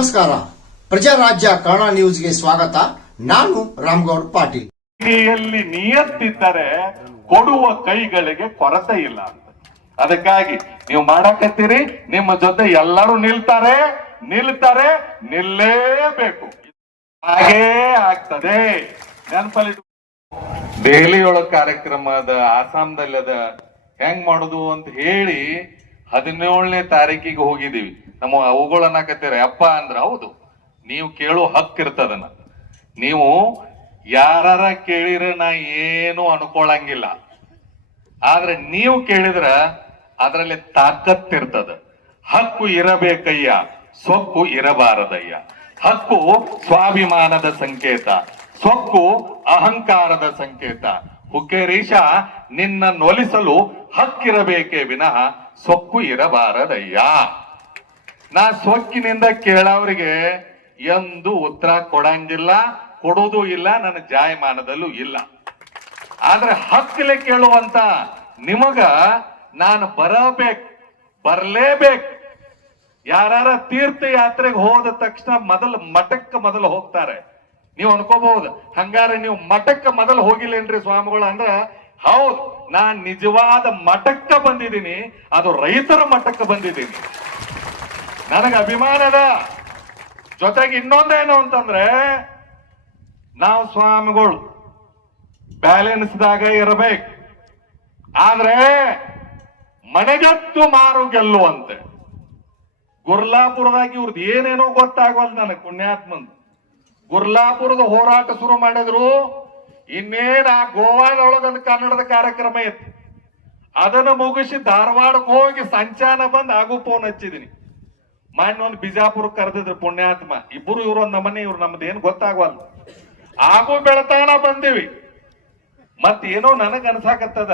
ನಮಸ್ಕಾರ. ಪ್ರಜಾರಾಜ್ಯ ಕನ್ನಡ ನ್ಯೂಸ್ಗೆ ಸ್ವಾಗತ. ನಾನು ರಾಮಗೌಡ ಪಾಟೀಲ್. ನಿಯತ್ತಿದ್ದರೆ ಕೊಡುವ ಕೈಗಳಿಗೆ ಕೊರತೆ ಇಲ್ಲ ಅಂತ. ಅದಕ್ಕಾಗಿ ನೀವು ಮಾಡಕತ್ತೀರಿ, ನಿಮ್ಮ ಜೊತೆ ಎಲ್ಲರೂ ನಿಲ್ತಾರೆ, ನಿಲ್ಲೇಬೇಕು. ಹಾಗೇ ಆಗ್ತದೆ. ನೆನಪಲ್ಲಿ ದೆಹಲಿ ಒಳಗ್ ಕಾರ್ಯಕ್ರಮದ ಆಸಾಂದಲ್ಲಿ ಅದ ಹೆಂಗ್ ಮಾಡುದು ಅಂತ ಹೇಳಿ 17ನೇ ತಾರೀಕಿಗೆ ಹೋಗಿದೀವಿ. ನಮ್ಮ ಅವುಗಳು ಅನ್ನಕತ್ತೀರ ಅಪ್ಪ ಅಂದ್ರ ಹೌದು, ನೀವು ಕೇಳೋ ಹಕ್ಕು ಇರ್ತದನ. ನೀವು ಯಾರ ಕೇಳಿದ್ರೆ ನಾ ಏನು ಅನ್ಕೊಳಂಗಿಲ್ಲ, ಆದ್ರೆ ನೀವು ಕೇಳಿದ್ರ ಅದರಲ್ಲಿ ತಾಕತ್ತಿರ್ತದ. ಹಕ್ಕು ಇರಬೇಕಯ್ಯ, ಸೊಕ್ಕು ಇರಬಾರದಯ್ಯ. ಹಕ್ಕು ಸ್ವಾಭಿಮಾನದ ಸಂಕೇತ, ಸೊಕ್ಕು ಅಹಂಕಾರದ ಸಂಕೇತ. ಹುಕ್ಕೇರೀಶ, ನಿನ್ನ ನೊಲಿಸಲು ಹಕ್ಕಿರಬೇಕೇ ವಿನಃ ಸೊಕ್ಕು ಇರಬಾರದಯ್ಯ. ನಾ ಸೊಕ್ಕಿನಿಂದ ಕೇಳೋರಿಗೆ ಎಂದು ಉತ್ತರ ಕೊಡಂಗಿಲ್ಲ, ಕೊಡುವುದೂ ಇಲ್ಲ, ನನ್ನ ಜಾಯಮಾನದಲ್ಲೂ ಇಲ್ಲ. ಆದ್ರೆ ಹಕ್ಕಲೆ ಕೇಳುವಂತ ನಿಮಗ ನಾನು ಬರ್ಲೇಬೇಕು. ಯಾರ ತೀರ್ಥಯಾತ್ರೆಗೆ ಹೋದ ತಕ್ಷಣ ಮಠಕ್ಕೆ ಹೋಗ್ತಾರೆ. ನೀವು ಅನ್ಕೋಬಹುದು, ಹಂಗಾರೆ ನೀವು ಮಠಕ್ಕೆ ಮೊದಲು ಹೋಗಿಲ್ಲೇನ್ರಿ ಸ್ವಾಮಿಗಳು ಅಂದ್ರ, ಹೌದು, ನಾನ್ ನಿಜವಾದ ಮಠಕ್ಕೆ ಬಂದಿದ್ದೀನಿ, ಅದು ರೈತರ ಮಠಕ್ಕೆ ಬಂದಿದ್ದೀನಿ. ನನಗೆ ಅಭಿಮಾನದ ಜೊತೆಗೆ ಇನ್ನೊಂದೇನು ಅಂತಂದ್ರೆ, ನಾವು ಸ್ವಾಮಿಗಳು ಬ್ಯಾಲೆನ್ಸ್ದಾಗ ಇರಬೇಕು. ಆದ್ರೆ ಮನೆಗತ್ತು ಮಾರು ಗೆಲ್ಲುವಂತೆ. ಗುರ್ಲಾಪುರದಾಗ ಇವ್ರದ್ದು ಏನೇನೋ ಗೊತ್ತಾಗವಲ್ ನನಗೆ, ಪುಣ್ಯಾತ್ಮಂದು. ಗುರ್ಲಾಪುರದ ಹೋರಾಟ ಶುರು ಮಾಡಿದ್ರು. ಇನ್ನೇನ ಗೋವಾದೊಳಗೊಂದು ಕನ್ನಡದ ಕಾರ್ಯಕ್ರಮ ಇತ್ತು, ಅದನ್ನು ಮುಗಿಸಿ ಧಾರವಾಡಕ್ಕೆ ಹೋಗಿ ಸಂಚಾನ ಬಂದ್ ಆಗು ಫೋನ್ ಹಚ್ಚಿದೀನಿ. ಒಂದು ಬಿಜಾಪುರಕ್ಕೆ ಕರೆದಿದ್ರು ಪುಣ್ಯಾತ್ಮ. ಇಬ್ರು ಇವ್ರು ಒಂದ್ ನಮ್ಮನೆ, ಇವ್ರು ನಮ್ದು ಏನ್ ಗೊತ್ತಾಗವಲ್ಲ. ಆಗು ಬೆಳತಾನ ಬಂದಿವಿ. ಮತ್ ಏನೋ ನನಗ್ ಅನ್ಸಾಕತ್ತದ,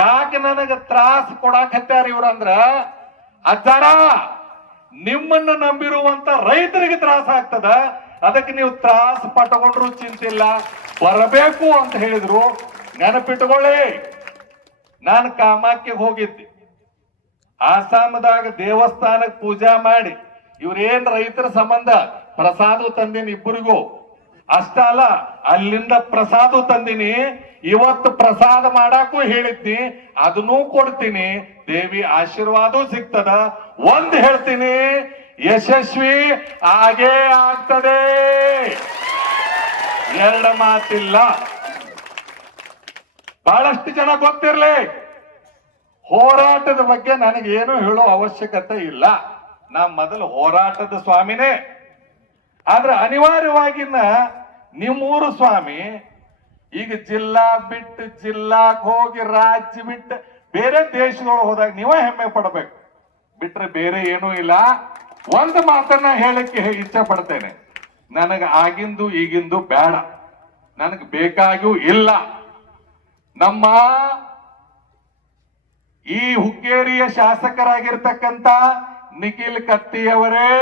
ಯಾಕೆ ನನಗ ತ್ರಾಸ ಕೊಡಾಕತ್ಯಾರ ಇವ್ರಂದ್ರ, ಅಜ್ಜಾರ ನಿಮ್ಮನ್ನ ನಂಬಿರುವಂತ ರೈತರಿಗೆ ತ್ರಾಸ ಆಗ್ತದ, ಅದಕ್ಕೆ ನೀವು ತ್ರಾಸ ಪಟ್ಟಕೊಂಡ್ರು ಚಿಂತಿಲ್ಲ, ಬರಬೇಕು ಅಂತ ಹೇಳಿದ್ರು. ನೆನಪಿಟ್ಟುಕೊಳ್ಳಿ, ನಾನು ಕಾಮಾಕ್ಕೆ ಹೋಗಿದ್ದೆ. ಆಸಾಮದಾಗ ದೇವಸ್ಥಾನಕ್ಕೆ ಪೂಜಾ ಮಾಡಿ ಇವ್ರೇನ್ ರೈತರ ಸಂಬಂಧ ಪ್ರಸಾದ ತಂದಿನಿ ಇಬ್ಬರಿಗೂ. ಅಷ್ಟ ಅಲ್ಲ, ಅಲ್ಲಿಂದ ಪ್ರಸಾದ ತಂದಿನಿ. ಇವತ್ತು ಪ್ರಸಾದ ಮಾಡಾಕು ಹೇಳಿದ್ನಿ, ಅದನ್ನೂ ಕೊಡ್ತೀನಿ. ದೇವಿ ಆಶೀರ್ವಾದ ಸಿಗ್ತದ. ಒಂದ್ ಹೇಳ್ತೀನಿ, ಯಶಸ್ವಿ ಆಗೇ ಆಗ್ತದೆ, ಎರಡು ಮಾತಿಲ್ಲ. ಬಹಳಷ್ಟು ಜನ ಗೊತ್ತಿರ್ಲಿ, ಹೋರಾಟದ ಬಗ್ಗೆ ನನಗೇನು ಹೇಳೋ ಅವಶ್ಯಕತೆ ಇಲ್ಲ. ನಾ ಮೊದಲು ಹೋರಾಟದ ಸ್ವಾಮಿನೇ. ಆದ್ರೆ ಅನಿವಾರ್ಯವಾಗಿನ ನಿಮ್ಮೂರು ಸ್ವಾಮಿ ಈಗ ಜಿಲ್ಲಾ ಬಿಟ್ಟು ಜಿಲ್ಲಾಕ್ ಹೋಗಿ ರಾಜ್ಯ ಬಿಟ್ಟು ಬೇರೆ ದೇಶಗಳು ಹೋದಾಗ ನೀವೇ ಹೆಮ್ಮೆ ಪಡಬೇಕು, ಬಿಟ್ರೆ ಬೇರೆ ಏನೂ ಇಲ್ಲ. ಒಂದು ಮಾತನ್ನ ಹೇಳಕ್ಕೆ ಇಚ್ಛೆ ಪಡ್ತೇನೆ, ನನಗೆ ಆಗಿಂದು ಈಗಿಂದು ಬೇಡ, ನನಗೆ ಬೇಕಾಗಿಯೂ ಇಲ್ಲ. ನಮ್ಮ ಈ ಹುಕ್ಕೇರಿಯ ಶಾಸಕರಾಗಿರ್ತಕ್ಕಂಥ ನಿಖಿಲ್ ಕತ್ತಿಯವರೇ,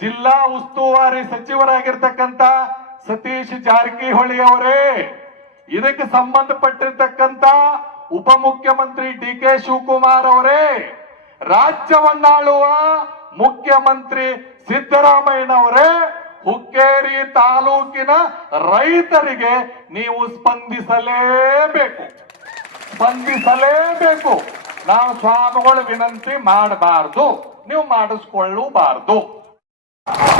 ಜಿಲ್ಲಾ ಉಸ್ತುವಾರಿ ಸಚಿವರಾಗಿರ್ತಕ್ಕಂಥ ಸತೀಶ್ ಜಾರಕಿಹೊಳಿ ಅವರೇ, ಇದಕ್ಕೆ ಸಂಬಂಧಪಟ್ಟಿರ್ತಕ್ಕಂಥ ಉಪಮುಖ್ಯಮಂತ್ರಿ DK ಶಿವಕುಮಾರ್ ಅವರೇ, ರಾಜ್ಯವನ್ನಾಳುವ ಮುಖ್ಯಮಂತ್ರಿ ಸಿದ್ದರಾಮಯ್ಯನವರೇ, ಹುಕ್ಕೇರಿ ತಾಲೂಕಿನ ರೈತರಿಗೆ ನೀವು ಸ್ಪಂದಿಸಲೇಬೇಕು. ನಾವು ಸ್ವಾಮಿಗಳು ವಿನಂತಿ ಮಾಡಬಾರ್ದು, ನೀವು ಮಾಡಿಸ್ಕೊಳ್ಳಬಾರ್ದು.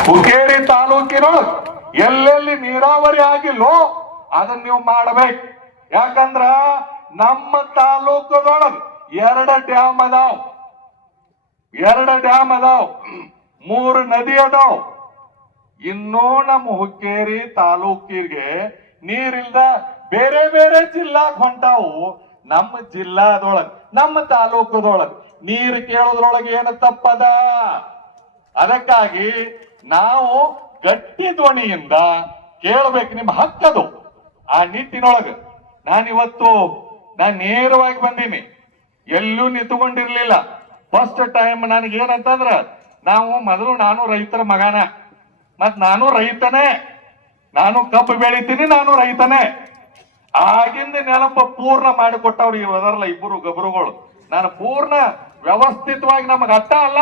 ಹುಕ್ಕೇರಿ ತಾಲೂಕಿನೊಳಗೆ ಎಲ್ಲೆಲ್ಲಿ ನೀರಾವರಿ ಆಗಿಲ್ಲೋ ಅದನ್ನ ನೀವು ಮಾಡಬೇಕು. ಯಾಕಂದ್ರ ನಮ್ಮ ತಾಲೂಕದೊಳಗೆ 2 ಡ್ಯಾಮ್ ಅದಾವ್, 3 ನದಿ ಅದಾವ್. ಇನ್ನೂ ನಮ್ಮ ಹುಕ್ಕೇರಿ ತಾಲೂಕಿಗೆ ನೀರಿಲ್ದ ಬೇರೆ ಬೇರೆ ಜಿಲ್ಲಾಕ್ ಹೊಂಟಾವು. ನಮ್ಮ ಜಿಲ್ಲಾದೊಳಗ್, ನಮ್ಮ ತಾಲೂಕದೊಳಗ್ ನೀರು ಕೇಳೋದ್ರೊಳಗೆ ಏನು ತಪ್ಪದ? ಅದಕ್ಕಾಗಿ ನಾವು ಗಟ್ಟಿ ಧ್ವನಿಯಿಂದ ಕೇಳಬೇಕು, ನಿಮ್ಮ ಹಕ್ಕದು. ಆ ನಿಟ್ಟಿನೊಳಗ ನಾನು ನೇರವಾಗಿ ಬಂದೀನಿ, ಎಲ್ಲೂ ನಿಂತುಕೊಂಡಿರ್ಲಿಲ್ಲ. ಫಸ್ಟ್ ಟೈಮ್ ನನಗೇನಂತಂದ್ರ, ನಾನು ರೈತರ ಮಗನ, ಮತ್ ನಾನು ರೈತನೇ, ನಾನು ಕಬ್ಬು ಬೆಳಿತೀನಿ, ನಾನು ರೈತನೇ. ಆಗಿಂದ ನೆನಪ ಪೂರ್ಣ ಮಾಡಿಕೊಟ್ಟವ್ರು ಇವರಲ್ಲ ಇಬ್ಬರು ಗಬ್ರುಗಳು. ನಾನು ಪೂರ್ಣ ವ್ಯವಸ್ಥಿತವಾಗಿ ನಮಗ ಅಟ್ಟ ಅಲ್ಲ,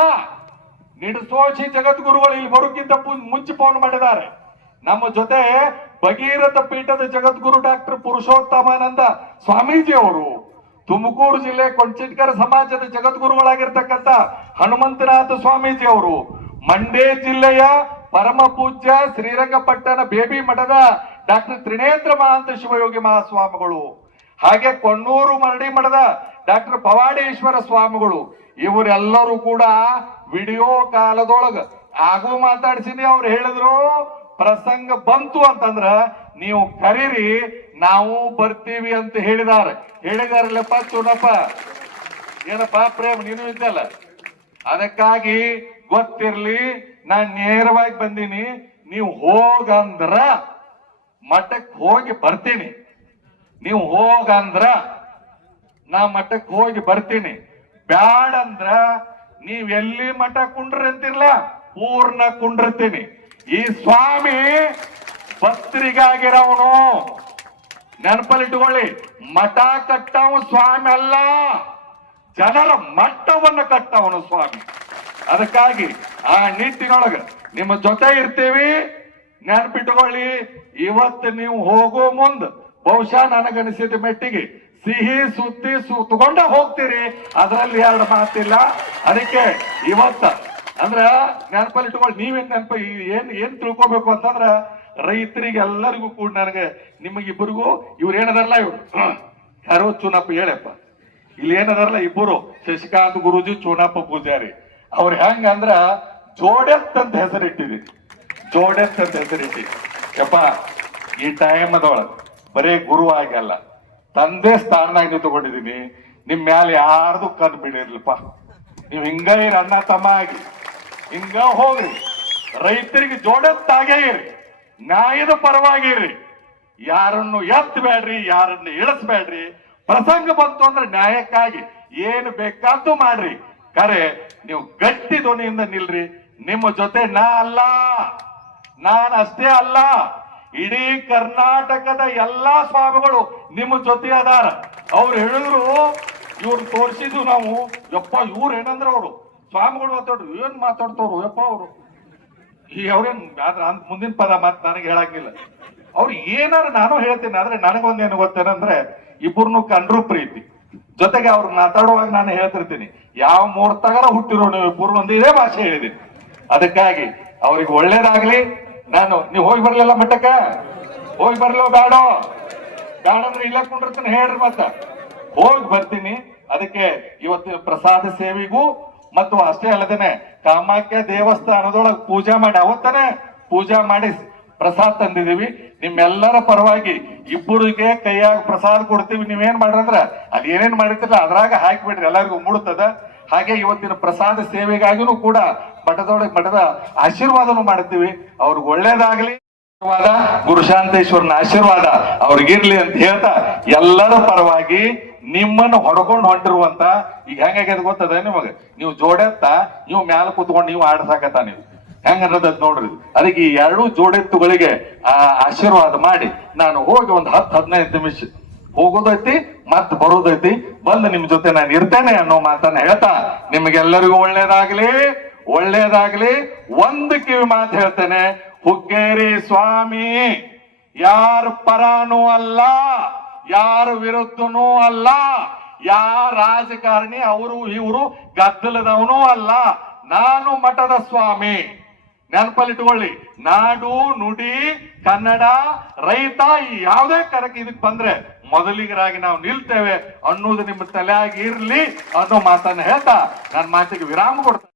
ನಿಡಸೋಶಿ ಜಗದ್ಗುರುಗಳು ಇಲ್ಲಿ ಬರೋಕ್ಕಿಂತ ಮುಂಚೆ ಫೋನ್ ಮಾಡಿದ್ದಾರೆ. ನಮ್ಮ ಜೊತೆ ಭಗೀರಥ ಪೀಠದ ಜಗದ್ಗುರು ಡಾಕ್ಟರ್ ಪುರುಷೋತ್ತಮಾನಂದ ಸ್ವಾಮೀಜಿ ಅವರು, ತುಮಕೂರು ಜಿಲ್ಲೆ ಕೊಂಚಿಟ್ಕರ ಸಮಾಜದ ಜಗದ್ಗುರುಗಳಾಗಿರ್ತಕ್ಕಂಥ ಹನುಮಂತನಾಥ ಸ್ವಾಮೀಜಿ ಅವರು, ಮಂಡ್ಯ ಜಿಲ್ಲೆಯ ಪರಮ ಪೂಜ್ಯ ಶ್ರೀರಂಗಪಟ್ಟಣ ಬೇಬಿ ಮಠದ ಡಾಕ್ಟರ್ ತ್ರಿನೇತ್ರ ಮಹಾಂತ ಶಿವಯೋಗಿ ಮಹಾಸ್ವಾಮಿಗಳು, ಹಾಗೆ ಕೊಣ್ಣೂರು ಮರಡಿ ಮಠದ ಡಾಕ್ಟರ್ ಪವಾಡೇಶ್ವರ ಸ್ವಾಮಿಗಳು, ಇವರೆಲ್ಲರೂ ಕೂಡ ವಿಡಿಯೋ ಕಾಲದೊಳಗ ಆಗು ಮಾತಾಡ್ಸಿನಿ. ಅವ್ರು ಹೇಳಿದ್ರು ಪ್ರಸಂಗ ಬಂತು ಅಂತಂದ್ರ ನೀವು ಕರೀರಿ, ನಾವು ಬರ್ತೀವಿ ಅಂತ ಹೇಳಿದಾರಲ್ಲಪ್ಪ ಚೂನಪ್ಪ. ಏನಪ್ಪ ಪ್ರೇಮ್ ನೀನು ಇದ್ದಲ್ಲ, ಅದಕ್ಕಾಗಿ ಗೊತ್ತಿರ್ಲಿ ನಾನ್ ನೇರವಾಗಿ ಬಂದೀನಿ. ನೀವು ಹೋಗಂದ್ರ ಮಠಕ್ಕೆ ಹೋಗಿ ಬರ್ತೀನಿ, ನೀವು ಹೋಗಂದ್ರ ನಾ ಮಠಕ್ಕೆ ಹೋಗಿ ಬರ್ತೀನಿ. ಬ್ಯಾಡ ಅಂದ್ರ ನೀವ್ ಎಲ್ಲಿ ಮಠ ಕುಂಡ್ರಿ ಅಂತಿರ್ಲ ಪೂರ್ಣ ಕುಂಡಿರ್ತೀನಿ. ಈ ಸ್ವಾಮಿ ಭಕ್ತರಿಗಾಗಿರವನು, ನೆನಪಲ್ಲಿಟ್ಕೊಳ್ಳಿ. ಮಠ ಕಟ್ಟವ ಸ್ವಾಮಿ ಅಲ್ಲ, ಜನರ ಮಟ್ಟವನ್ನು ಕಟ್ಟವನು ಸ್ವಾಮಿ. ಅದಕ್ಕಾಗಿ ಆ ನಿಟ್ಟಿನೊಳಗ ನಿಮ್ಮ ಜೊತೆ ಇರ್ತೀವಿ. ನೆನಪಿಟ್ಟುಕೊಳ್ಳಿ, ಇವತ್ತು ನೀವು ಹೋಗೋ ಮುಂದ ಬಹುಶಃ ನನಗನಿಸಿದ ಮೆಟ್ಟಿಗೆ ಸಿಹಿ ಸುದ್ದಿ ತಗೊಂಡ ಹೋಗ್ತೀರಿ, ಅದರಲ್ಲಿ ಎರಡು ಮಾತಿಲ್ಲ. ಅದಕ್ಕೆ ಇವತ್ತ ಅಂದ್ರ ನೆನಪಲ್ಲಿ ಇಟ್ಕೊಳ್ಳಿ. ನೀವೇನ್ ಏನ್ ತಿಳ್ಕೊಬೇಕು ಅಂತಂದ್ರ ರೈತರಿಗೆ ಎಲ್ಲರಿಗೂ ಕೂಡ ನನಗೆ ನಿಮಗಿಬ್ಬರಿಗೂ ಇವ್ರು ಏನದಾರಲ್ಲ, ಇವ್ರು ಯಾರೋ ಚೂನಪ್ಪ ಹೇಳಪ್ಪ, ಇಲ್ಲಿ ಏನದಾರಲ್ಲ ಇಬ್ಬರು ಶಶಿಕಾಂತ್ ಗುರೂಜಿ ಚೂನಪ್ಪ ಪೂಜಾರಿ, ಅವ್ರು ಹೆಂಗ ಅಂದ್ರ ಜೋಡೆತ್ ಅಂತ ಹೆಸರಿಟ್ಟಿದ್ರಿ, ಜೋಡೆತ್ ಅಂತ ಹೆಸರಿಟ್ಟಿದ್ರಿ. ಯಪ್ಪ ಈ ಟೈಮ್ ಅದೊಳಗ ಬರೇ ಗುರು ಆಗಲ್ಲ, ತಂದೆ ಸ್ಥಾನದಾಗ ನೀವು ತಗೊಂಡಿದೀನಿ. ನಿಮ್ ಮ್ಯಾಲ ಯಾರ್ದು ಕಣ್ ಬಿಡಿರ್ಲಪ್ಪ. ನೀವ್ ಹಿಂಗ ಇರಿ, ಅಣ್ಣ ತಮ್ಮ ಆಗಿ ಹಿಂಗ ಹೋಗ್ರಿ. ರೈತರಿಗೆ ಜೋಡತ್ತಾಗೇ ಇರಿ, ನ್ಯಾಯದ ಪರವಾಗಿರ್ರಿ. ಯಾರನ್ನು ಎತ್ತಬೇಡ್ರಿ, ಯಾರನ್ನು ಇಳಿಸ್ಬೇಡ್ರಿ. ಪ್ರಸಂಗ ಬಂತು ಅಂದ್ರೆ ನ್ಯಾಯಕ್ಕಾಗಿ ಏನು ಬೇಕಾದ್ದು ಮಾಡ್ರಿ. ಕರೆ ನೀವು ಗಟ್ಟಿ ಧ್ವನಿಯಿಂದ ನಿಲ್ರಿ. ನಿಮ್ಮ ಜೊತೆ ನಾನು ಅಷ್ಟೇ ಅಲ್ಲ, ಇಡೀ ಕರ್ನಾಟಕದ ಎಲ್ಲಾ ಸ್ವಾಮಿಗಳು ನಿಮ್ಮ ಜೊತೆ ಅದಾರ. ಅವ್ರು ಹೇಳಿದ್ರು, ಇವ್ರು ತೋರಿಸಿದ್ವು ನಾವು, ಯಪ್ಪ ಇವ್ರು ಏನಂದ್ರ ಅವರು ಸ್ವಾಮಿಗಳು ಮಾತಾಡ್ರು, ಏನ್ ಮಾತಾಡ್ತವ್ರು ಯಪ್ಪ ಅವರು. ಈ ಅವ್ರೇನ್ ಮುಂದಿನ ಪದ ಮಾತು ನನಗೆ ಹೇಳಂಗಿಲ್ಲ. ಅವ್ರು ಏನಾರು ನಾನು ಹೇಳ್ತೀನಿ, ಆದ್ರೆ ನನಗೊಂದೇನು ಗೊತ್ತೇನಂದ್ರೆ ಇಬ್ಬರನ್ನು ಕಂಡ್ರು ಪ್ರೀತಿ. ಜೊತೆಗೆ ಅವ್ರು ಮಾತಾಡುವಾಗ ನಾನು ಹೇಳ್ತಿರ್ತೀನಿ, ಯಾವ ಮೂರ್ತಗಾರ ಹುಟ್ಟಿರೋ ನೀವು ಇಬ್ಬರು ಒಂದು ಇದೇ ಭಾಷೆ ಹೇಳಿದೀನಿ. ಅದಕ್ಕಾಗಿ ಅವ್ರಿಗೆ ಒಳ್ಳೇದಾಗ್ಲಿ. ನೀವು ಹೋಗಿ ಬರ್ಲಿಲ್ಲ ಮಠಕ್ಕ, ಹೋಗಿ ಬರ್ಲೋ ಬೇಡೋ, ಬೇಡಂದ್ರೆ ಇಲ್ಲ ಕುಂಡಿರ್ತೀನಿ ಹೇಳ್ರಿ, ಮತ್ತ ಹೋಗಿ ಬರ್ತೀನಿ. ಅದಕ್ಕೆ ಇವತ್ತಿನ ಪ್ರಸಾದ ಸೇವೆಗೂ ಮತ್ತು ಅಷ್ಟೇ ಅಲ್ಲದೇನೆ ಕಾಮಾಖ್ಯ ದೇವಸ್ಥಾನದೊಳಗೆ ಪೂಜೆ ಮಾಡಿ ಅವತ್ತನೇ ಪೂಜಾ ಮಾಡಿ ಪ್ರಸಾದ ತಂದಿದೀವಿ. ನಿಮ್ಮೆಲ್ಲರ ಪರವಾಗಿ ಇಬ್ಬರಿಗೆ ಕೈಯಾಗ ಪ್ರಸಾದ ಕೊಡ್ತೀವಿ. ನೀವೇನ್ ಮಾಡ್ರಂದ್ರ ಅಲ್ಲಿ ಏನೇನ್ ಮಾಡಿರ್ತಿಲ್ಲ ಅದ್ರಾಗ ಹಾಕಿಬಿಡ್ರಿ, ಎಲ್ಲರಿಗೂ ಮುಡುತ್ತದ. ಹಾಗೆ ಇವತ್ತಿನ ಪ್ರಸಾದ ಸೇವೆಗಾಗಿನೂ ಕೂಡ ಮಠದ ಆಶೀರ್ವಾದನು ಮಾಡ್ತೀವಿ. ಅವ್ರಿಗೆ ಒಳ್ಳೇದಾಗ್ಲಿ, ಗುರುಶಾಂತೇಶ್ವರನ ಆಶೀರ್ವಾದ ಅವ್ರಿಗಿರ್ಲಿ ಅಂತ ಹೇಳ್ತಾ ಎಲ್ಲರ ಪರವಾಗಿ ನಿಮ್ಮನ್ನು ಹೊಡ್ಕೊಂಡು ಹೊಂಟಿರುವಂತ ಈಗ ಹೆಂಗಾಗ್ಯದ ಗೊತ್ತದ ನಿಮಗ, ನೀವು ಜೋಡೆತ್ತ ನೀವು ಮ್ಯಾಲ ಕೂತ್ಕೊಂಡು ನೀವು ಆಡ್ಸಾಕತ್ತ, ನೀವು ಹೆಂಗ ಅನ್ನೋದ್ ನೋಡ್ರಿ. ಅದಕ್ಕೆ ಈ ಎರಡೂ ಜೋಡೆತ್ತುಗಳಿಗೆ ಆಶೀರ್ವಾದ ಮಾಡಿ ನಾನು ಹೋಗಿ ಒಂದು 10-15 ನಿಮಿಷ ಹೋಗೋದೈತಿ ಮತ್ ಬರೋದೈತಿ, ಬಂದು ನಿಮ್ ಜೊತೆ ನಾನು ಇರ್ತೇನೆ ಅನ್ನೋ ಮಾತನ್ನ ಹೇಳ್ತಾ ನಿಮಗೆಲ್ಲರಿಗೂ ಒಳ್ಳೇದಾಗ್ಲಿ. ಒಂದು ಕಿವಿ ಮಾತು ಹೇಳ್ತೇನೆ, ಹುಕ್ಕೇರಿ ಸ್ವಾಮಿ ಯಾರ ಪರಾನೂ ಅಲ್ಲ, ಯಾರ ವಿರುದ್ಧನೂ ಅಲ್ಲ, ಯಾರ ರಾಜಕಾರಣಿ ಅವರು ಇವರು ಗದ್ದಲದವನೂ ಅಲ್ಲ. ನಾನು ಮಠದ ಸ್ವಾಮಿ. ನೆನಪಲ್ಲಿಟ್ಕೊಳ್ಳಿ, ನಾಡು ನುಡಿ ಕನ್ನಡ ರೈತ ಈ ಯಾವುದೇ ಕರಕ್ಕೆ ಇದಕ್ ಬಂದ್ರೆ ಮೊದಲಿಗರಾಗಿ ನಾವು ನಿಲ್ತೇವೆ ಅನ್ನೋದು ನಿಮ್ಮ ತಲೆಯಾಗಿ ಇರ್ಲಿ ಅನ್ನೋ ಮಾತನ್ನ ಹೇಳ್ತಾ ನನ್ನ ಮಾತಿಗೆ ವಿರಾಮ ಕೊಡ್ತೇನೆ.